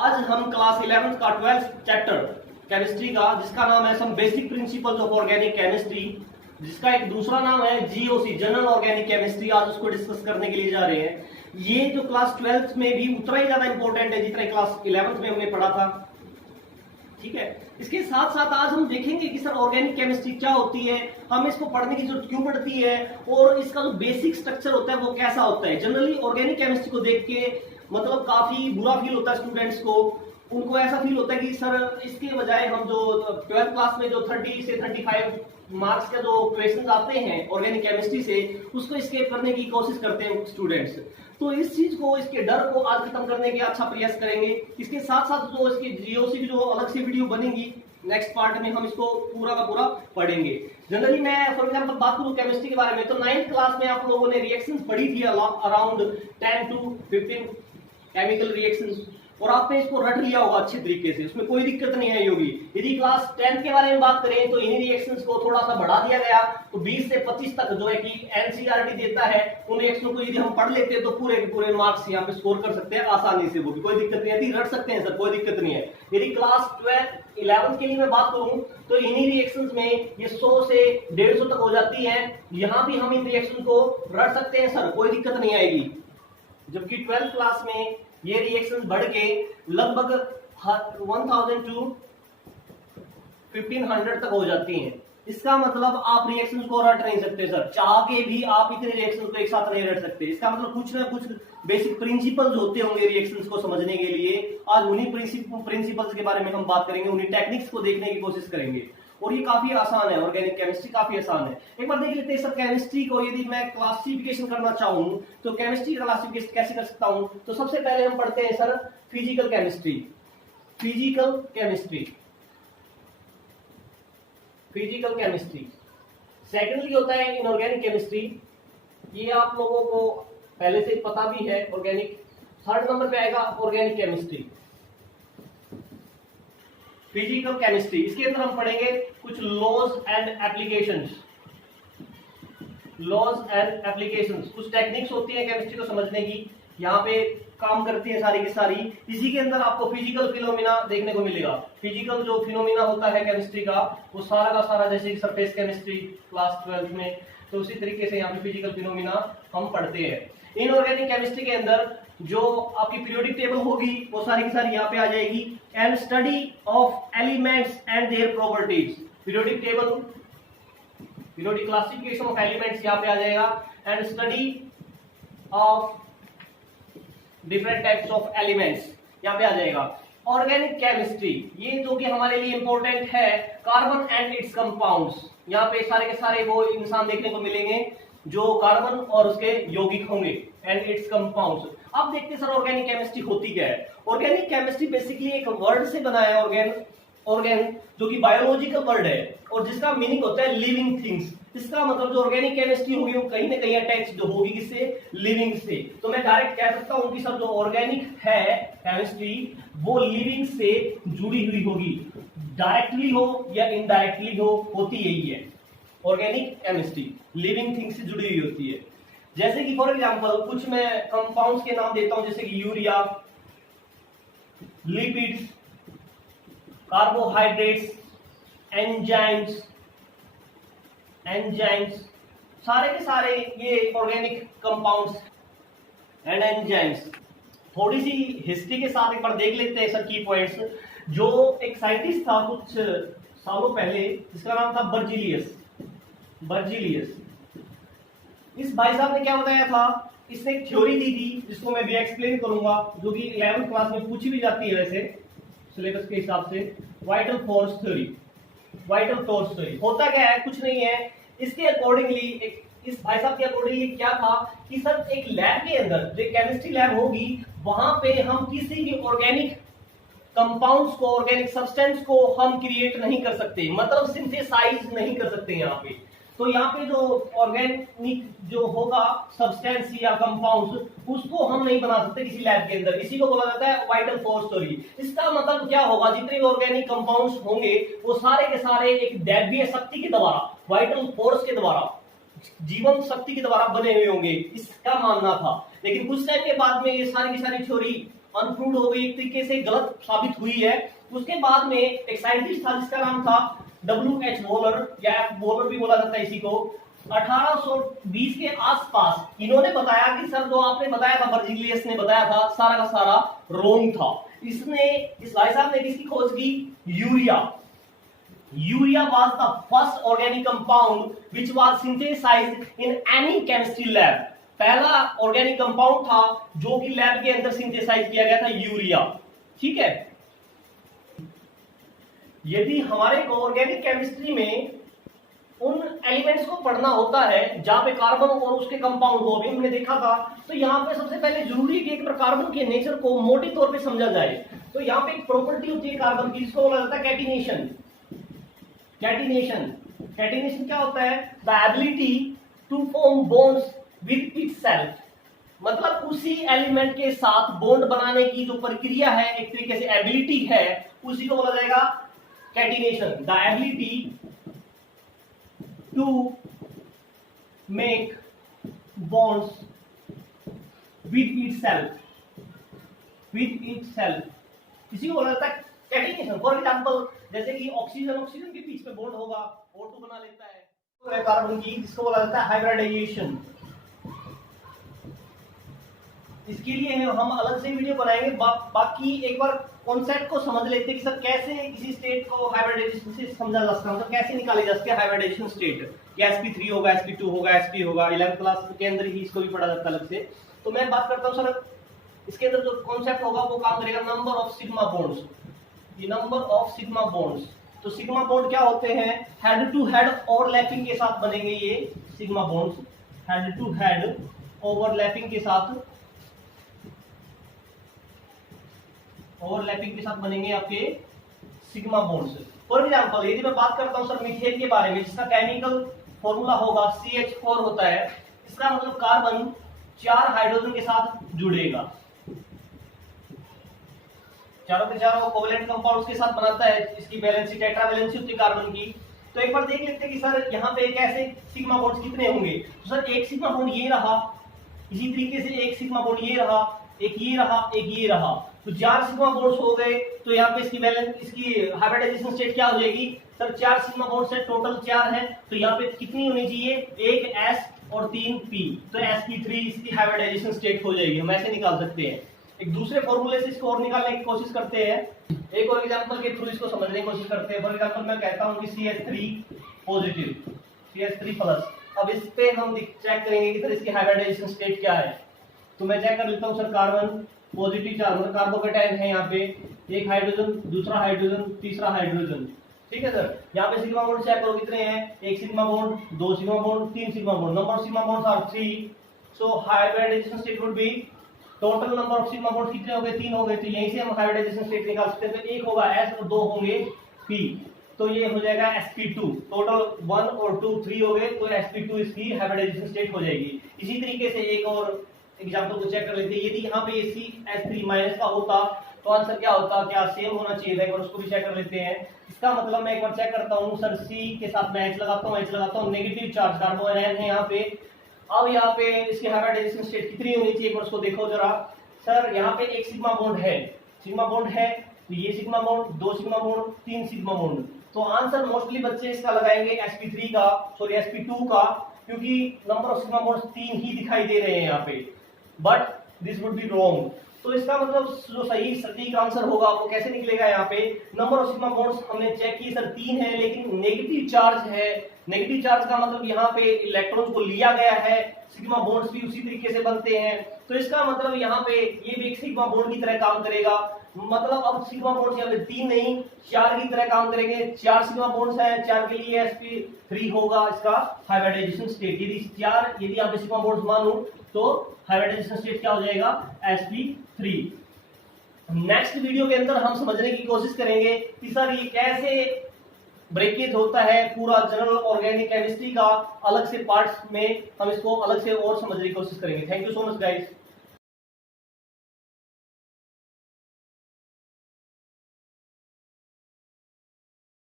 आज हम class 11th का 12th चैप्टर केमिस्ट्री का, जिसका नाम है some basic principles of organic chemistry, जिसका एक दूसरा नाम है जीओसी जनरल ऑर्गेनिक केमिस्ट्री, आज उसको डिस्कस करने के लिए जा रहे हैं। ये जो क्लास 12th में भी उतना ही ज्यादा इंपॉर्टेंट है जितना क्लास 11th में हमने पढ़ा था। ठीक है, इसके साथ साथ आज हम देखेंगे कि सर ऑर्गेनिक केमिस्ट्री क्या होती है, हमें इसको पढ़ने की जरूरत क्यों पड़ती है और इसका जो बेसिक स्ट्रक्चर होता है वो कैसा होता है। जनरली ऑर्गेनिक केमिस्ट्री को देख के मतलब काफी बुरा फील होता है स्टूडेंट्स को, उनको ऐसा फील होता है कि सर इसके बजाय हम जो 12th क्लास में जो 30 से 35 मार्क्स का जो क्वेश्चन आते हैं ऑर्गेनिक केमिस्ट्री से, उसको एस्केप करने की कोशिश करते हैं स्टूडेंट्स। तो इस चीज को, इसके डर को आज खत्म करने का अच्छा प्रयास करेंगे। इसके साथ साथ जो इसकी जीओसी की जो अलग से वीडियो बनेगी नेक्स्ट पार्ट में हम इसको पूरा का पूरा पढ़ेंगे। जनरली मैं फॉर एग्जांपल बात करूं केमिस्ट्री के बारे में, तो 9th क्लास में आप लोगों ने रिएक्शंस पढ़ी थी अराउंड 10 to 15 केमिकल रिएक्शंस, और आपने इसको रट लिया होगा अच्छे तरीके से, उसमें कोई दिक्कत नहीं आई होगी। यदि क्लास 10 के बारे में बात करें तो इन्हीं रिएक्शंस को थोड़ा सा बढ़ा दिया गया, तो 20 से 25 तक जो है कि एनसीईआरटी देता है, उन रिएक्शनों को यदि हम पढ़ लेते हैं तो पूरे के पूरे मार्क्स यहाँ पे स्कोर कर सकते हैं आसानी से, वो भी कोई दिक्कत नहीं है, रट सकते हैं सर, कोई दिक्कत नहीं है। यदि क्लास 11th के लिए मैं बात करूं तो इन्हीं रिएक्शंस में ये 100 से 150 तक हो जाती है, यहाँ भी हम इन रिएक्शन को रट सकते हैं सर, कोई दिक्कत नहीं आएगी। जबकि 12th क्लास में ये रिएक्शंस बढ़ के लगभग 1000 to 1500 तक हो जाती हैं। इसका मतलब आप रिएक्शंस को रट नहीं सकते सर, चाह के भी आप इतने रिएक्शंस को एक साथ नहीं रट सकते। इसका मतलब कुछ ना कुछ बेसिक प्रिंसिपल्स होते होंगे रिएक्शंस को समझने के लिए। आज उन्हीं प्रिंसिपल्स के बारे में हम बात करेंगे, उन्हीं टेक्निक्स को देखने की कोशिश करेंगे, और ये काफी आसान है। ऑर्गेनिक केमिस्ट्री काफी आसान है। एक बार देख लेते हैं सर केमिस्ट्री को यदि मैं क्लासिफिकेशन करना चाहूं तो केमिस्ट्री का क्लासिफिकेशन कैसे कर सकता हूं। तो सबसे पहले हम पढ़ते हैं sir physical chemistry. Physical chemistry, physical chemistry secondly होता है इनऑर्गेनिक केमिस्ट्री, ये आप लोगों को पहले से पता भी है। ऑर्गेनिक थर्ड नंबर पे आएगा ऑर्गेनिक केमिस्ट्री। फिजिकल केमिस्ट्री, इसके अंदर हम पढ़ेंगे कुछ laws and applications, laws and applications, कुछ टेक्निक्स होती है केमिस्ट्री को समझने की, यहाँ पे काम करती है सारी की सारी। इसी के अंदर आपको फिजिकल फिनोमिना देखने को मिलेगा। फिजिकल जो फिनोमिना होता है केमिस्ट्री का, वो सारा का सारा जैसे सरफेस केमिस्ट्री क्लास 12th में, तो उसी तरीके से यहाँ पे फिजिकल फिनोमिना हम पढ़ते हैं। इनऑर्गेनिक केमिस्ट्री के अंदर जो आपकी पीरियोडिक टेबल होगी वो सारी की सारी यहाँ पे आ जाएगी, and study of elements and their properties. Periodic table, periodic classification of elements यहाँ पे आ जाएगा, and study of different types of elements यहाँ पे आ जाएगा। ऑर्गेनिक केमिस्ट्री, ये जो कि हमारे लिए इंपॉर्टेंट है, कार्बन एंड इट्स कंपाउंड्स, यहाँ पे सारे के सारे वो इंसान देखने को मिलेंगे जो कार्बन और उसके यौगिक होंगे, एंड इट्स कंपाउंड्स। अब देखते हैं सर ऑर्गेनिक केमिस्ट्री होती क्या है। ऑर्गेनिक केमिस्ट्री बेसिकली एक वर्ड से बना है, ऑर्गेन जो कि बायोलॉजिकल वर्ड है और जिसका मीनिंग होता है लिविंग थिंग्स। इसका मतलब जो ऑर्गेनिक केमिस्ट्री होगी वो कहीं ना कहीं अटैच्ड होगी किससे, लिविंग से। तो मैं डायरेक्ट कह सकता हूं कि सर जो ऑर्गेनिक है केमिस्ट्री वो लिविंग से जुड़ी हुई होगी, डायरेक्टली हो या इनडायरेक्टली हो, होती यही है ऑर्गेनिक केमिस्ट्री, लिविंग थिंग्स से जुड़ी हुई होती है। जैसे कि फॉर एग्जांपल कुछ मैं कंपाउंड्स के नाम देता हूं, जैसे कि यूरिया, लिपिड्स, कार्बोहाइड्रेट्स, एंजाइम्स, सारे के सारे ये ऑर्गेनिक कंपाउंड्स एंड एंजाइम्स। थोड़ी सी हिस्ट्री के साथ एक बार देख लेते हैं सर की पॉइंट्स। जो एक साइंटिस्ट था कुछ सालों पहले, जिसका नाम था बर्जीलियस। इस भाई साहब ने क्या बताया था, इसने एक थ्योरी दी थी जिसको मैं भी एक्सप्लेन करूंगा, जो कि 11th क्लास में पूछी भी जाती है वैसे सिलेबस के हिसाब से। Vital force theory. Vital force theory होता क्या है, कुछ नहीं है। इसके अकॉर्डिंगली इस भाई साहब के अकॉर्डिंगली क्या था कि सर एक लैब के अंदर जो केमिस्ट्री लैब होगी वहां पे हम किसी भी ऑर्गेनिक कंपाउंड्स को, ऑर्गेनिक सब्सटेंस को हम क्रिएट नहीं कर सकते, मतलब सिंथेसाइज नहीं कर सकते यहाँ पे। तो यहाँ पे जो ऑर्गेनिक जो होगा सब्सटेंस या कंपाउंड्स, उसको हम नहीं बना सकते किसी लैब के अंदर। इसी को बोला जाता है वाइटल फोर्स थ्योरी। इसका मतलब क्या होगा, जितने भी ऑर्गेनिक कंपाउंड्स होंगे वो सारे के सारे एक दैवीय शक्ति के द्वारा, वाइटल फोर्स के द्वारा, जीवन शक्ति के द्वारा बने हुए होंगे, इसका मानना था। लेकिन कुछ टाइम के बाद में ये सारी की सारी थ्योरी अनप्रूव्ड हो गई, एक तरीके से गलत साबित हुई है। उसके बाद में एक साइंटिस्ट था जिसका नाम था WH वॉलर या F वॉलर भी बोला जाता है इसी को। 1820 के आसपास इन्होंने बताया कि सर जो आपने बताया था, बर्जीलियस ने बताया था, सारा का सारा रोंग था। इस भाई साहब ने किसकी खोज की? Urea. Urea was the first organic compound which was synthesized in any chemistry lab। पहला ऑर्गेनिक कंपाउंड था जो कि लैब के अंदर सिंथेसाइज किया गया था, यूरिया। ठीक है, यदि हमारे को ऑर्गेनिक केमिस्ट्री में उन एलिमेंट्स को पढ़ना होता है जहां पे कार्बन और उसके कंपाउंड हो, अभी हमने देखा था, तो यहाँ पे सबसे पहले जरूरी है कि एक बार कार्बन के नेचर को मोटे तौर पे समझा जाए। तो यहाँ पे एक प्रॉपर्टी होती है कार्बन की जिसको बोला जाता है कैटिनेशन। कैटिनेशन क्या होता है? The ability to form bonds with itself, मतलब उसी एलिमेंट के साथ बॉन्ड बनाने की जो प्रक्रिया है, एक तरीके से एबिलिटी है, उसी को बोला जाएगा catenation. The ability to make bonds with itself, इसी को बोला जाता है कैटिनेशन। फॉर एग्जांपल जैसे कि ऑक्सीजन के बीच में बॉन्ड होगा, O2 बना लेता है कार्बन की, जिसको बोला जाता है हाइब्रिडाइजेशन। इसके लिए हम अलग से वीडियो बनाएंगे। बाकी एक बार कॉन्सेप्ट को समझ लेते हैं कि सर कैसे किसी स्टेट को हाइब्रिडाइजेशन से समझा जा सकता है, मतलब कैसे निकाली जा सकती है हाइब्रिडाइजेशन स्टेट। कि sp3 होगा, sp2 होगा, sp होगा। 11th क्लास के अंदर ही इसको भी पढ़ा जाता है अलग से। तो मैं बात करता हूँ सर, इसके अंदर जो कॉन्सेप्ट होगा वो काम करेगा नंबर ऑफ सिग्मा बॉन्ड्स। ये नंबर ऑफ सिग्मा बॉन्ड्स, तो सिग्मा बॉन्ड क्या होते हैं? हेड टू हेड ओवरलैपिंग के साथ बनेंगे ये sigma bonds. Head to head overlapping के साथ बनेंगे आपके सिग्मा बॉन्ड्स। फॉर एग्जांपल यदि मैं बात करता हूं सर मीथेन के बारे में, जिसका केमिकल फॉर्मूला होगा CH4 होता है। इसका मतलब कार्बन 4 हाइड्रोजन के साथ जुड़ेगा, चारों के चारों कोवेलेंट कंपाउंड्स के साथ बनाता है। इसकी वैलेंसी टेट्रा वैलेंसी होती है कार्बन की। तो एक बार देख लेते हैं कि सर यहाँ पे कैसे सिग्मा बॉन्ड्स कितने होंगे। तो सर एक सिग्मा बॉन्ड ये रहा, इसी तरीके से एक सिग्मा बॉन्ड ये रहा, एक ये रहा, एक ये रहा, तो 4 सिग्मा बॉन्ड्स हो गए। तो यहाँ पे इसकी हाइब्रिडाइजेशन स्टेट क्या हो जाएगी? सर 4 सिग्मा बॉन्ड्स है, टोटल 4 है, तो यहाँ पे कितनी होनी चाहिए? एक S और 3 P, तो sp3 इसकी हाइब्रिडाइजेशन स्टेट हो जाएगी। हम ऐसे निकाल सकते हैं। एक दूसरे फॉर्मूले से इसको और निकालने की कोशिश करते हैं। एक और एग्जांपल के थ्रू इसको समझने की कोशिश करते हैं। फॉर एग्जांपल मैं कहता हूं कि CH3 पॉजिटिव, CH3 प्लस। अब इस पे हम चेक करेंगे कि सर इसकी हाइब्रिडाइजेशन स्टेट क्या है। तो मैं चेक कर लेता हूं सर, कार्बन पॉजिटिव चार्ज, मतलब कार्बोकेटाइन है यहाँ पे, एक हाइड्रोजन, दूसरा हाइड्रोजन, तीसरा हाइड्रोजन। ठीक है सर, यहाँ पे सिग्मा बॉन्ड चेक करो कितने हैं? एक sigma bond, 2 sigma bond, 3 sigma bond. Number of sigma bonds are 3, so hybridization state would be, total number of sigma bond कितने हो गए? 3 हो गए। तो यहीं से हम हाइब्रिडाइजेशन स्टेट निकाल सकते हैं। तो एक होगा S और 2 होंगे P, तो ये हो जाएगा sp2। टोटल 1 और 2 3 हो गए, तो sp2 इसकी हाइब्रिडाइजेशन स्टेट हो जाएगी। इसी तरीके से एक और एग्जांपल को चेक कर लेते हैं। यदि यहाँ पे CH3 माइनस का होता तो आंसर क्या होता? क्या सेम होना चाहिए था? एक बार उसको भी चेक कर लेते हैं। इसका मतलब मैं एक बार चेक करता हूँ सर, C के साथ मैं H लगाता हूँ, नेगेटिव चार्ज कार्बन है यहाँ पे। अब यहाँ पे इसकी हाइब्रिडाइजेशन स्टेट कितनी होनी चाहिए? एक बार उसको देखो जरा। सर यहाँ पे एक सिग्मा बॉन्ड है, तो ये sigma bond, 2 sigma bond, 3 sigma bond. तो आंसर मोस्टली बच्चे इसका लगाएंगे sp2 का, क्योंकि नंबर ऑफ सिग्मा बॉन्ड्स 3 ही दिखाई दे रहे हैं यहाँ पे। But this would be wrong. तो इसका मतलब जो सही सटीक आंसर होगा वो कैसे निकलेगा? यहाँ पे नंबर ऑफ सिग्मा बॉन्ड्स हमने चेक किए सर 3 है, लेकिन नेगेटिव चार्ज है। नेगेटिव चार्ज का मतलब यहाँ पे इलेक्ट्रॉन को लिया गया है, सिग्मा बॉन्ड्स भी उसी तरीके से बनते हैं। तो इसका मतलब यहाँ पे ये भी एक सिग्मा बॉन्ड की तरह काम करेगा। मतलब अब सिग्मा बॉन्ड्स यहाँ पे 3 नहीं 4 की तरह काम करेंगे। 4 सिग्मा बॉन्ड्स हैं, 4 के लिए sp3 होगा इसका हाइब्रिडाइजेशन स्टेट। यदि आप सिग्मा बॉन्ड्स मानो तो हाइब्रिडाइजेशन स्टेट क्या हो जाएगा? sp3। नेक्स्ट वीडियो के अंदर हम समझने की कोशिश करेंगे कि सर ये कैसे ब्रेकेज होता है, पूरा जनरल ऑर्गेनिक केमिस्ट्री का अलग से पार्ट्स में हम इसको अलग से और समझने की कोशिश करेंगे। Thank you so much guys.